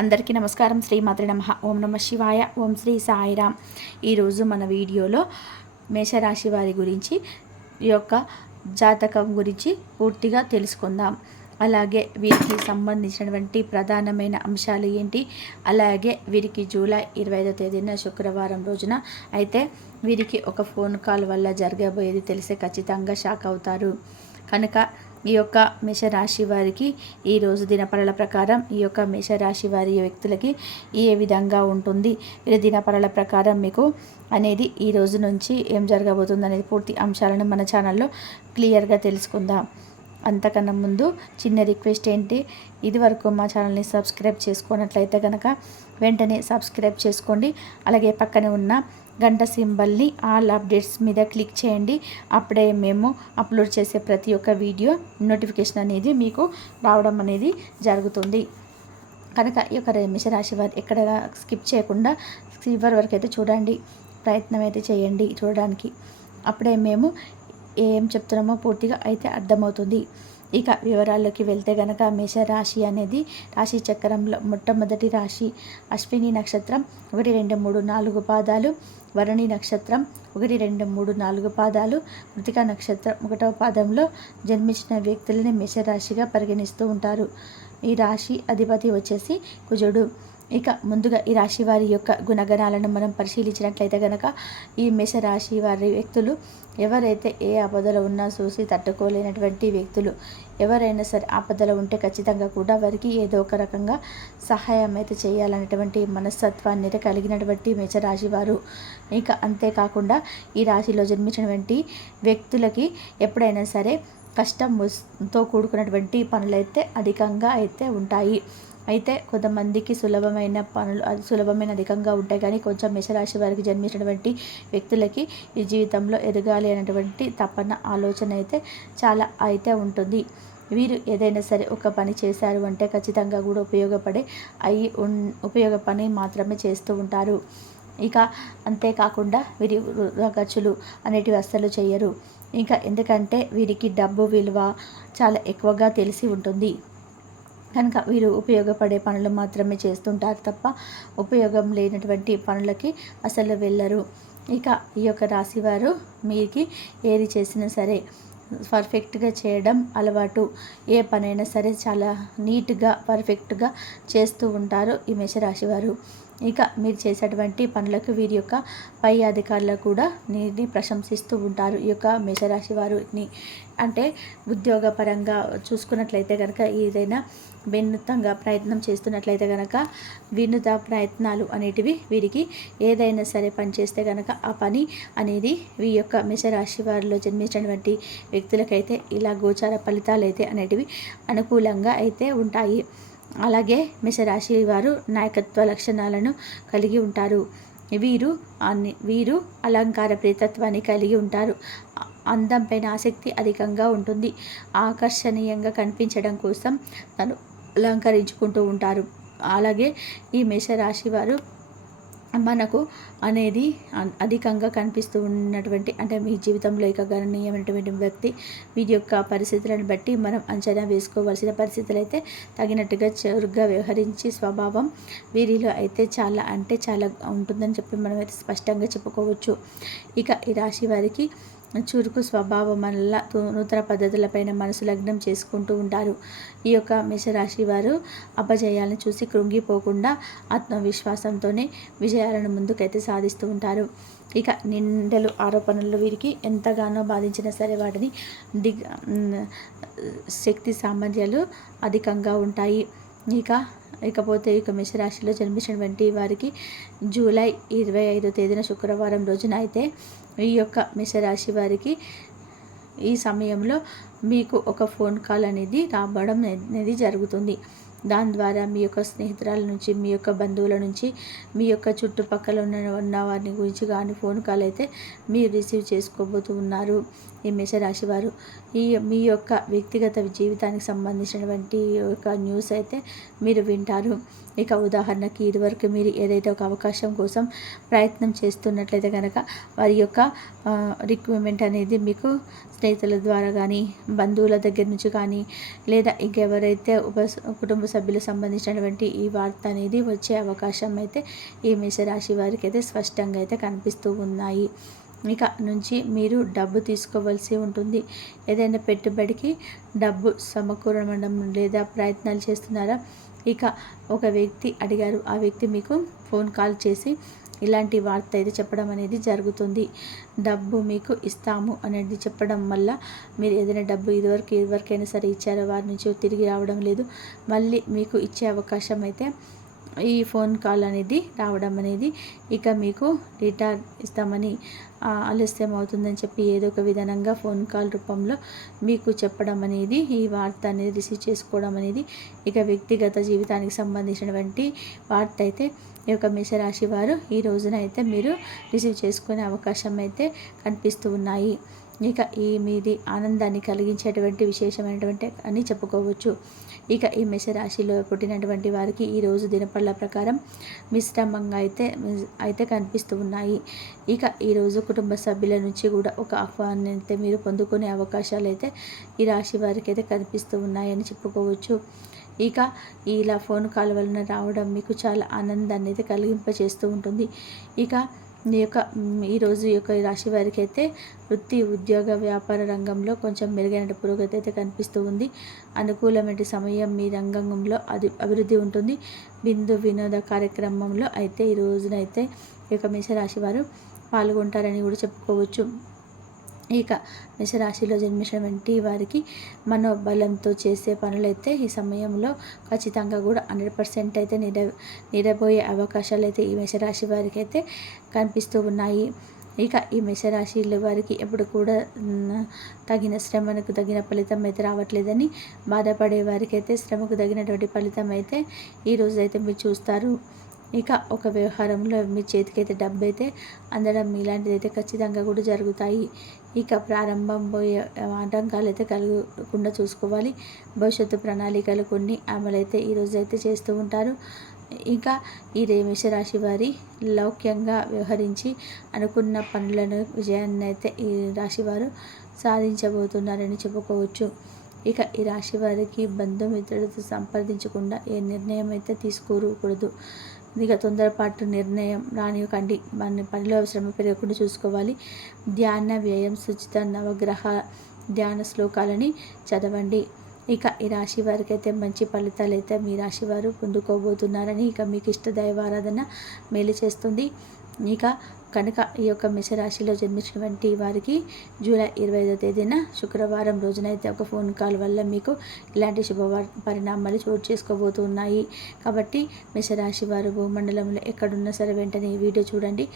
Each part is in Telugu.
అందరికీ నమస్కారం. శ్రీమాత్రే నమః. ఓం నమ శివాయ. ఓం శ్రీ సాయిరామ్. ఈరోజు మన వీడియోలో మేషరాశి వారి గురించి ఈ యొక్క జాతకం గురించి పూర్తిగా తెలుసుకుందాం. అలాగే వీరికి సంబంధించినటువంటి ప్రధానమైన అంశాలు ఏంటి, అలాగే వీరికి జూలై 25వ తేదీన శుక్రవారం రోజున అయితే వీరికి ఒక ఫోన్ కాల్ వల్ల జరగబోయేది తెలిసే ఖచ్చితంగా షాక్ అవుతారు. కనుక ఈ యొక్క మేషరాశి వారికి ఈరోజు దినపరల ప్రకారం ఈ యొక్క మేషరాశి వారి వ్యక్తులకి ఏ విధంగా ఉంటుంది, వీరి దినపరల ప్రకారం మీకు అనేది ఈ రోజు నుంచి ఏం జరగబోతుంది అనేది పూర్తి అంశాలను మన ఛానల్లో క్లియర్గా తెలుసుకుందాం. అంతకన్నా ముందు చిన్న రిక్వెస్ట్ ఏంటి, ఇదివరకు మా ఛానల్ని సబ్స్క్రైబ్ చేసుకున్నట్లయితే కనుక వెంటనే సబ్స్క్రైబ్ చేసుకోండి. అలాగే పక్కనే ఉన్న గంట సింబల్ని ఆల్ అప్డేట్స్ మీద క్లిక్ చేయండి. అప్పుడే మేము అప్లోడ్ చేసే ప్రతి ఒక్క వీడియో నోటిఫికేషన్ అనేది మీకు రావడం అనేది జరుగుతుంది. కనుక ఈ యొక్క మేషరాశి వారు ఎక్కడ స్కిప్ చేయకుండా చివరి వరకు అయితే చూడండి, ప్రయత్నం అయితే చేయండి చూడడానికి. అప్పుడే మేము ఏం చెప్తున్నామో పూర్తిగా అయితే అర్థమవుతుంది. ఇక వివరాల్లోకి వెళ్తే గనక మేషరాశి అనేది రాశి చక్రంలో మొట్టమొదటి రాశి. అశ్విని నక్షత్రం 1, 2, 3, 4 పాదాలు, భరణి నక్షత్రం 1, 2, 3, 4 పాదాలు, కృతికా నక్షత్రం 1వ పాదంలో జన్మించిన వ్యక్తులని మేషరాశిగా పరిగణిస్తూ ఉంటారు. ఈ రాశి అధిపతి వచ్చేసి కుజుడు. ఇక ముందుగా ఈ రాశి వారి యొక్క గుణగణాలను మనం పరిశీలించినట్లయితే కనుక ఈ మేషరాశి వారి వ్యక్తులు ఎవరైతే ఏ ఆపదలో ఉన్నా చూసి తట్టుకోలేనటువంటి వ్యక్తులు. ఎవరైనా సరే ఆపదలో ఉంటే ఖచ్చితంగా కూడా వారికి ఏదో ఒక రకంగా సహాయం అయితే చేయాలనేటువంటి మనస్తత్వాన్ని కలిగినటువంటి మేషరాశి వారు. ఇంకా అంతేకాకుండా ఈ రాశిలో జన్మించినటువంటి వ్యక్తులకి ఎప్పుడైనా సరే కష్టంతో కూడుకున్నటువంటి పనులైతే అధికంగా అయితే ఉంటాయి. అయితే కొంతమందికి సులభమైన పనులు సులభమైన అధికంగా ఉంటాయి, కానీ కొంచెం మేషరాశి వారికి జన్మించినటువంటి వ్యక్తులకి ఈ జీవితంలో ఎదగాలి అనేటువంటి తపన ఆలోచన అయితే చాలా అయితే ఉంటుంది. వీరు ఏదైనా సరే ఒక పని చేశారు అంటే ఖచ్చితంగా కూడా ఉపయోగ పని మాత్రమే చేస్తూ ఉంటారు. ఇక అంతేకాకుండా వీరి ఖర్చులు అనేటివి అస్సలు చేయరు. ఇంకా ఎందుకంటే వీరికి డబ్బు విలువ చాలా ఎక్కువగా తెలిసి ఉంటుంది. కనుక వీరు ఉపయోగపడే పనులు మాత్రమే చేస్తుంటారు తప్ప ఉపయోగం లేనటువంటి పనులకి అసలు వెళ్ళరు. ఇక ఈ యొక్క రాశివారు మీకు ఏది చేసినా సరే పర్ఫెక్ట్గా చేయడం అలవాటు. ఏ పనైనా సరే చాలా నీట్గా పర్ఫెక్ట్గా చేస్తూ ఉంటారు ఈ మేషరాశి వారు. ఇక మీరు చేసేటువంటి పనులకు వీరి యొక్క పై అధికారులు కూడా నీటిని ప్రశంసిస్తూ ఉంటారు ఈ యొక్క మేషరాశి వారిని. అంటే ఉద్యోగపరంగా చూసుకున్నట్లయితే కనుక ఏదైనా వినూత్నంగా ప్రయత్నం చేస్తున్నట్లయితే కనుక వినూత ప్రయత్నాలు అనేటివి వీరికి ఏదైనా సరే పని చేస్తే కనుక ఆ పని అనేది ఈ యొక్క మేషరాశి వారిలో జన్మించినటువంటి వ్యక్తులకైతే ఇలా గోచార ఫలితాలు అయితే అనేటివి అనుకూలంగా అయితే ఉంటాయి. అలాగే మేషరాశి వారు నాయకత్వ లక్షణాలను కలిగి ఉంటారు. వీరు అలంకార ప్రేతత్వాన్ని కలిగి ఉంటారు. అందం పైన ఆసక్తి అధికంగా ఉంటుంది. ఆకర్షణీయంగా కనిపించడం కోసం తను అలంకరించుకుంటూ ఉంటారు. అలాగే ఈ మేషరాశి వారు మనకు అనేది అధికంగా కనిపిస్తూ ఉన్నటువంటి అంటే మీ జీవితంలో ఇక గణనీయమైనటువంటి వ్యక్తి. వీరి యొక్క పరిస్థితులను బట్టి మనం అంచనా వేసుకోవాల్సిన పరిస్థితులు అయితే తగినట్టుగా చురుగ్గా వ్యవహరించే స్వభావం వీరిలో అయితే చాలా అంటే చాలా ఉంటుందని చెప్పి మనం అయితే స్పష్టంగా చెప్పుకోవచ్చు. ఇక ఈ రాశి వారికి చురుకు స్వభావం వల్ల నూతన పద్ధతులపైన మనసు లగ్నం చేసుకుంటూ ఉంటారు. ఈ యొక్క మేషరాశి వారు అపజయాలను చూసి కృంగిపోకుండా ఆత్మవిశ్వాసంతోనే విజయాలను ముందుకైతే సాధిస్తూ ఉంటారు. ఇక నిందలు ఆరోపణలు వీరికి ఎంతగానో బాధించినా సరే వాటిని శక్తి సామర్థ్యాలు అధికంగా ఉంటాయి. ఇకపోతే ఇక మేషరాశిలో జన్మించినటువంటి వారికి జూలై 25వ తేదీన శుక్రవారం రోజున అయితే ఈ యొక్క మేషరాశి వారికి ఈ సమయంలో మీకు ఒక ఫోన్ కాల్ అనేది రావడం అనేది జరుగుతుంది. దాని ద్వారా మీ యొక్క స్నేహితురాల నుంచి, మీ యొక్క బంధువుల నుంచి, మీ యొక్క చుట్టుపక్కల ఉన్న వారిని గురించి కానీ ఫోన్ కాల్ అయితే మీరు రిసీవ్ చేసుకోబోతూ ఉన్నారు ఈ మేషరాశి వారు. మీ యొక్క వ్యక్తిగత జీవితానికి సంబంధించినటువంటి యొక్క న్యూస్ అయితే మీరు వింటారు. ఇక ఉదాహరణకి ఇదివరకు మీరు ఏదైతే ఒక అవకాశం కోసం ప్రయత్నం చేస్తున్నట్లయితే కనుక వారి యొక్క రిక్వైర్మెంట్ అనేది మీకు స్నేహితుల ద్వారా కానీ బంధువుల దగ్గర నుంచి కానీ లేదా ఇంకెవరైతే కుటుంబ సభ్యులకు సంబంధించినటువంటి ఈ వార్త అనేది వచ్చే అవకాశం అయితే ఈ మేషరాశి వారికి అయితే స్పష్టంగా అయితే కనిపిస్తూ ఉన్నాయి. ఇక నుంచి మీరు డబ్బు తీసుకోవాల్సి ఉంటుంది. ఏదైనా పెట్టుబడికి డబ్బు సమకూరడం లేదా ప్రయత్నాలు చేస్తున్నారా? ఇక ఒక వ్యక్తి అడిగారు, ఆ వ్యక్తి మీకు ఫోన్ కాల్ చేసి ఇలాంటి వార్త అయితే చెప్పడం అనేది జరుగుతుంది. డబ్బు మీకు ఇస్తాము అనేది చెప్పడం వల్ల మీరు ఏదైనా డబ్బు ఎవరికైనా సరే ఇచ్చారో వారి నుంచి తిరిగి రావడం లేదు, మళ్ళీ మీకు ఇచ్చే అవకాశం అయితే ఈ ఫోన్ కాల్ అనేది రావడం అనేది, ఇక మీకు రిటర్న్ ఇస్తామని ఆలస్యం అవుతుందని చెప్పి ఏదో ఒక విధానంగా ఫోన్ కాల్ రూపంలో మీకు చెప్పడం అనేది, ఈ వార్త అనేది రిసీవ్ చేసుకోవడం అనేది ఇక వ్యక్తిగత జీవితానికి సంబంధించినటువంటి వార్త అయితే ఈ యొక్క మేషరాశి వారు ఈ రోజున అయితే మీరు రిసీవ్ చేసుకునే అవకాశం అయితే కనిపిస్తూ ఉన్నాయి. ఇక ఈ మీది ఆనందాన్ని కలిగించేటువంటి విశేషమైనటువంటి అని చెప్పుకోవచ్చు. ఇక ఈ మేషరాశిలో పుట్టినటువంటి వారికి ఈరోజు దినపళ్ళ ప్రకారం మిశ్రమంగా అయితే కనిపిస్తూ ఉన్నాయి. ఇక ఈరోజు కుటుంబ సభ్యుల నుంచి కూడా ఒక ఆహ్వానం అయితే మీరు పొందుకునే అవకాశాలు అయితే ఈ రాశి వారికి అయితే కనిపిస్తూ ఉన్నాయని చెప్పుకోవచ్చు. ఇక ఇలా ఫోన్ కాల్ వలన రావడం మీకు చాలా ఆనందాన్ని అయితే కలిగింపచేస్తూ ఉంటుంది. ఇక ఈరోజు ఈ యొక్క రాశి వారికి అయితే వృత్తి, ఉద్యోగ, వ్యాపార రంగంలో కొంచెం మెరుగైన పురోగతి అయితే కనిపిస్తూ ఉంది. అనుకూలమైన సమయం మీ రంగంలో అభివృద్ధి ఉంటుంది. వినోద కార్యక్రమంలో అయితే ఈ రోజునైతే ఈ యొక్క మేషరాశి వారు పాల్గొంటారని కూడా చెప్పుకోవచ్చు. ఇక మేషరాశిలో జన్మించినటువంటి వారికి మనోబలంతో చేసే పనులైతే ఈ సమయంలో ఖచ్చితంగా కూడా 100% అయితే నిరబోయే అవకాశాలు అయితే ఈ మేషరాశి వారికి అయితే కనిపిస్తూ ఉన్నాయి. ఇక ఈ మేషరాశిలో వారికి ఎప్పుడు కూడా తగిన శ్రమకు తగిన ఫలితం అయితే రావట్లేదని బాధపడే వారికి అయితే శ్రమకు తగినటువంటి ఫలితం అయితే ఈరోజు అయితే మీరు చూస్తారు. ఇక ఒక వ్యవహారంలో మీ చేతికైతే డబ్బు అయితే అందడం ఇలాంటిది అయితే ఖచ్చితంగా కూడా జరుగుతాయి. ఇక ప్రారంభం పోయే ఆటంకాలు అయితే కలగకుండా చూసుకోవాలి. భవిష్యత్తు ప్రణాళికలు కొన్ని అమలైతే ఈరోజు అయితే చేస్తూ ఉంటారు. ఇంకా ఈ మేషరాశి వారి లౌక్యంగా వ్యవహరించి అనుకున్న పనులను విజయాన్ని అయితే ఈ రాశివారు సాధించబోతున్నారని చెప్పుకోవచ్చు. ఇక ఈ రాశి వారికి బంధుమిత్రులతో సంప్రదించకుండా ఏ నిర్ణయం అయితే తీసుకోకూడదు. ఇక తొందరపాటు నిర్ణయం రానివ్వకండి. మన పనిలో శ్రమ పెరగకుండా చూసుకోవాలి. ధ్యాన, వ్యయం, శుచిత, నవగ్రహ ధ్యాన శ్లోకాలని చదవండి. ఇక ఈ రాశి వారికి అయితే మంచి ఫలితాలు అయితే మీ రాశి వారు పొందుకోబోతున్నారని, ఇక మీకు ఇష్ట దైవారాధన మేలు చేస్తుంది. ఇక కనుక ఈ యొక్క మేషరాశిలో జన్మించినటువంటి వారికి జూలై 25వ తేదీన శుక్రవారం రోజునైతే ఒక ఫోన్ కాల్ వల్ల మీకు ఇలాంటి పరిణామాలు చోటు చేసుకోబోతున్నాయి. కాబట్టి మేషరాశి వారు భూమండలంలో ఎక్కడున్నా సరే వెంటనే ఈ వీడియో చూడండి.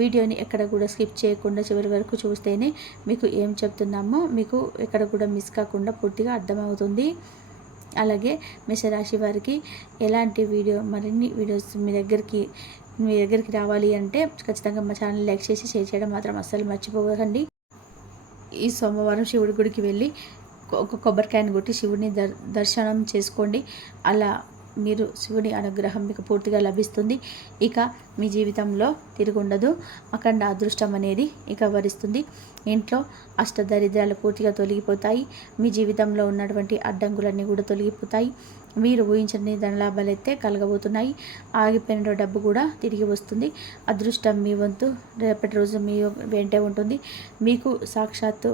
వీడియోని ఎక్కడ కూడా స్కిప్ చేయకుండా చివరి వరకు చూస్తేనే మీకు ఏం చెప్తున్నామో మీకు ఎక్కడ కూడా మిస్ కాకుండా పూర్తిగా అర్థమవుతుంది. అలాగే మేషరాశి వారికి ఎలాంటి మరిన్ని వీడియోస్ మీ దగ్గరికి రావాలి అంటే ఖచ్చితంగా మా ఛానల్ లైక్ చేసి షేర్ చేయడం మాత్రం అస్సలు మర్చిపోకండి. ఈ సోమవారం శివుడి గుడికి వెళ్ళి ఒక కొబ్బరికాయను కొట్టి శివుడిని దర్శనం చేసుకోండి. అలా మీరు శివుడి అనుగ్రహం మీకు పూర్తిగా లభిస్తుంది. ఇక మీ జీవితంలో తిరుగుండదు. అఖండ అదృష్టం అనేది ఇక వరిస్తుంది. ఇంట్లో అష్టదరిద్రాలు పూర్తిగా తొలగిపోతాయి. మీ జీవితంలో ఉన్నటువంటి అడ్డంకులన్నీ కూడా తొలగిపోతాయి. మీరు ఊహించని ధనలాభాలు అయితే కలగబోతున్నాయి. ఆగిపోయిన డబ్బు కూడా తిరిగి వస్తుంది. అదృష్టం మీ వంతు రేపటి రోజు మీ వెంటే ఉంటుంది. మీకు సాక్షాత్తు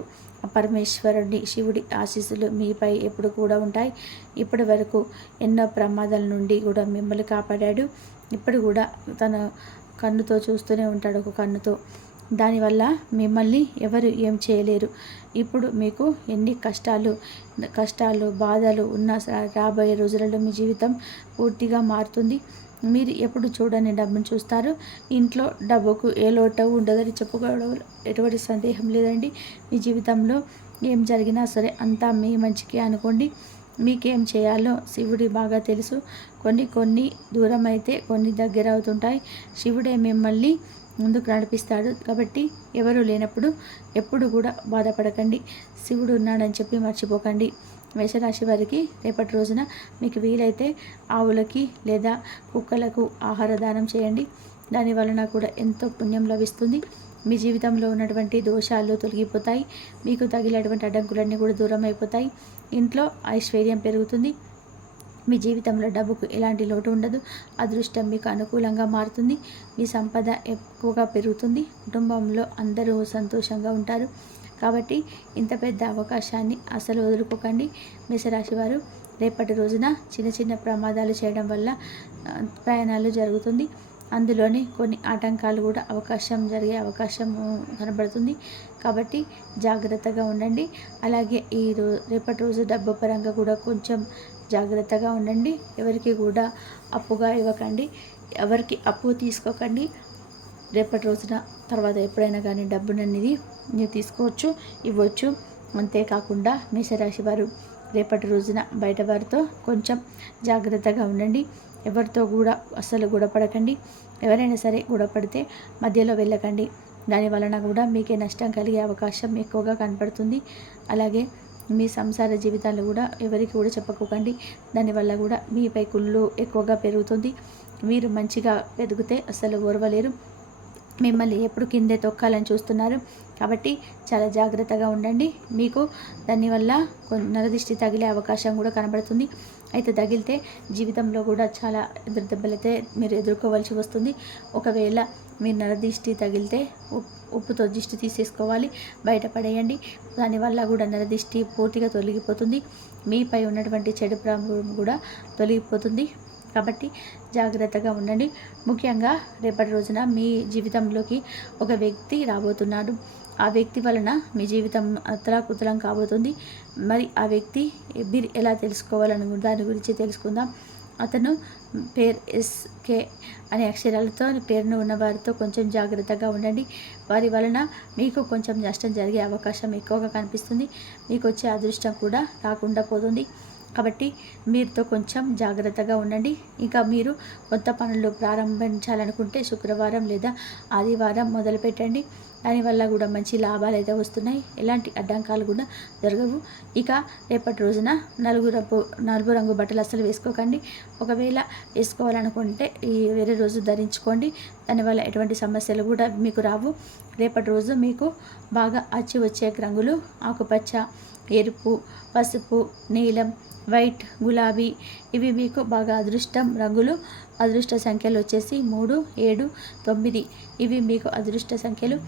పరమేశ్వరుడి శివుడి ఆశీస్సులు మీపై ఎప్పుడు కూడా ఉంటాయి. ఇప్పటి వరకు ఎన్నో ప్రమాదాల నుండి కూడా మిమ్మల్ని కాపాడాడు. ఇప్పుడు కూడా తన కన్నుతో చూస్తూనే ఉంటాడు, ఒక కన్నుతో. దానివల్ల మిమ్మల్ని ఎవరు ఏం చేయలేరు. ఇప్పుడు మీకు ఎన్ని కష్టాలు బాధలు ఉన్నా రాబోయే రోజులలో మీ జీవితం పూర్తిగా మారుతుంది. మీరు ఎప్పుడు చూడని డబ్బును చూస్తారు. ఇంట్లో డబ్బుకు ఏ లోటు ఉండదని చెప్పుకోవడం ఎటువంటి సందేహం లేదండి. మీ జీవితంలో ఏం జరిగినా సరే అంతా మీ మంచికే అనుకోండి. మీకేం చేయాలో శివుడి బాగా తెలుసు. కొన్ని దూరం అయితే కొన్ని దగ్గర అవుతుంటాయి. శివుడే మిమ్మల్ని ముందుకు నడిపిస్తాడు. కాబట్టి ఎవరు లేనప్పుడు ఎప్పుడు కూడా బాధపడకండి. శివుడు ఉన్నాడని చెప్పి మర్చిపోకండి. మేషరాశి వారికి రేపటి రోజున మీకు వీలైతే ఆవులకి లేదా కుక్కలకు ఆహార దానం చేయండి. దాని వలన కూడా ఎంతో పుణ్యం లభిస్తుంది. మీ జీవితంలో ఉన్నటువంటి దోషాలు తొలగిపోతాయి. మీకు తగిలేటువంటి అడ్డంకులన్నీ కూడా దూరం అయిపోతాయి. ఇంట్లో ఐశ్వర్యం పెరుగుతుంది. మీ జీవితంలో డబ్బుకు ఎలాంటి లోటు ఉండదు. అదృష్టం మీకు అనుకూలంగా మారుతుంది. మీ సంపద ఎక్కువగా పెరుగుతుంది. కుటుంబంలో అందరూ సంతోషంగా ఉంటారు. కాబట్టి ఇంత పెద్ద అవకాశాన్ని అసలు వదులుకోకండి. మేషరాశి వారు రేపటి రోజున చిన్న చిన్న ప్రమాదాలు చేయడం వల్ల ప్రయాణాలు జరుగుతుంది. అందులోని కొన్ని ఆటంకాలు కూడా జరిగే అవకాశం కనబడుతుంది. కాబట్టి జాగ్రత్తగా ఉండండి. అలాగే రేపటి రోజు డబ్బు పరంగా కూడా కొంచెం జాగ్రత్తగా ఉండండి. ఎవరికి కూడా అప్పుగా ఇవ్వకండి. ఎవరికి అప్పు తీసుకోకండి. రేపటి రోజున తర్వాత ఎప్పుడైనా కానీ డబ్బుననేది మీరు తీసుకోవచ్చు, ఇవ్వచ్చు. అంతేకాకుండా మేషరాశి వారు రేపటి రోజున బయట వారితో కొంచెం జాగ్రత్తగా ఉండండి. ఎవరితో కూడా అస్సలు గొడవపడకండి. ఎవరైనా సరే గొడవపడితే మధ్యలో వెళ్ళకండి. దాని వలన కూడా మీకే నష్టం కలిగే అవకాశం ఎక్కువగా కనపడుతుంది. అలాగే మీ సంసార జీవితాలు కూడా ఎవరికి కూడా చెప్పుకోకండి. దానివల్ల కూడా మీపై కుళ్ళు ఎక్కువగా పెరుగుతుంది. మీరు మంచిగా పెరిగితే అస్సలు ఓర్వలేరు. మిమ్మల్ని ఎప్పుడు కిందే తొక్కాలని చూస్తున్నారు. కాబట్టి చాలా జాగ్రత్తగా ఉండండి. మీకు దానివల్ల నరదిష్టి తగిలే అవకాశం కూడా కనబడుతుంది. అయితే తగిలితే జీవితంలో కూడా చాలా దెబ్బలైతే మీరు ఎదుర్కోవాల్సి వస్తుంది. ఒకవేళ మీరు నరదిష్టి తగిలితే ఉప్పుతో దిష్టి తీసేసుకోవాలి, బయటపడేయండి. దానివల్ల కూడా నరదిష్టి పూర్తిగా తొలగిపోతుంది. మీపై ఉన్నటువంటి చెడు ప్రభావం కూడా తొలగిపోతుంది. కాబట్టి జాగ్రత్తగా ఉండండి. ముఖ్యంగా రేపటి రోజున మీ జీవితంలోకి ఒక వ్యక్తి రాబోతున్నాడు. ఆ వ్యక్తి వలన మీ జీవితం అతలాకుతలం కాబోతుంది. మరి ఆ వ్యక్తి మీరు ఎలా తెలుసుకోవాలని దాని గురించి తెలుసుకుందాం. అతను పేరు ఎస్కే అనే అక్షరాలతో పేరును ఉన్నవారితో కొంచెం జాగ్రత్తగా ఉండండి. వారి వలన మీకు కొంచెం నష్టం జరిగే అవకాశం ఎక్కువగా కనిపిస్తుంది. మీకు వచ్చే అదృష్టం కూడా రాకుండా పోతుంది. కాబట్టి మీరుతో కొంచెం జాగ్రత్తగా ఉండండి. ఇంకా మీరు కొత్త పనులు ప్రారంభించాలనుకుంటే శుక్రవారం లేదా ఆదివారం మొదలుపెట్టండి. దానివల్ల కూడా మంచి లాభాలు అయితే వస్తున్నాయి. ఎలాంటి అడ్డంకాలు కూడా జరగవు. ఇక రేపటి రోజున నలుగు రంగు బట్టలు అస్సలు వేసుకోకండి. ఒకవేళ వేసుకోవాలనుకుంటే వేరే రోజు ధరించుకోండి. దానివల్ల ఎటువంటి సమస్యలు కూడా మీకు రావు. రేపటి రోజు మీకు బాగా అచ్చి వచ్చే రంగులు ఆకుపచ్చ, ఎరుపు, పసుపు, నీలం, వైట్, గులాబీ ఇవి మీకు బాగా అదృష్టం రంగులు. అదృష్ట సంఖ్యలు వచ్చేసి 3, 7, 9 ఇవి మీకు అదృష్ట సంఖ్యలు.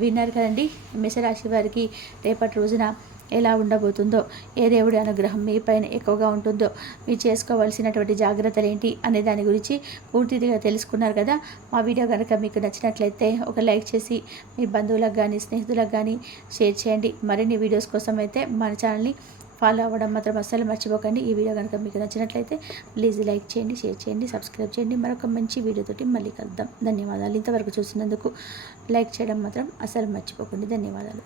విన్నారు కదండి మేషరాశి వారికి రేపటి రోజున ఎలా ఉండబోతుందో, ఏ దేవుడి అనుగ్రహం మీ పైన ఎక్కువగా ఉంటుందో, మీరు చేసుకోవాల్సినటువంటి జాగ్రత్తలు ఏంటి అనే దాని గురించి పూర్తిగా తెలుసుకున్నారు కదా. మా వీడియో కనుక మీకు నచ్చినట్లయితే ఒక లైక్ చేసి మీ బంధువులకు కానీ స్నేహితులకు కానీ షేర్ చేయండి. మరిన్ని వీడియోస్ కోసం అయితే మన ఛానల్ని ఫాలో అవ్వడం మాత్రం అస్సలు మర్చిపోకండి. ఈ వీడియో కనుక మీకు నచ్చినట్లయితే ప్లీజ్ లైక్ చేయండి, షేర్ చేయండి, సబ్స్క్రైబ్ చేయండి. మరొక మంచి వీడియోతోటి మళ్ళీ కలుద్దాం. ధన్యవాదాలు. ఇంతవరకు చూసినందుకు లైక్ చేయడం మాత్రం అస్సలు మర్చిపోకండి. ధన్యవాదాలు.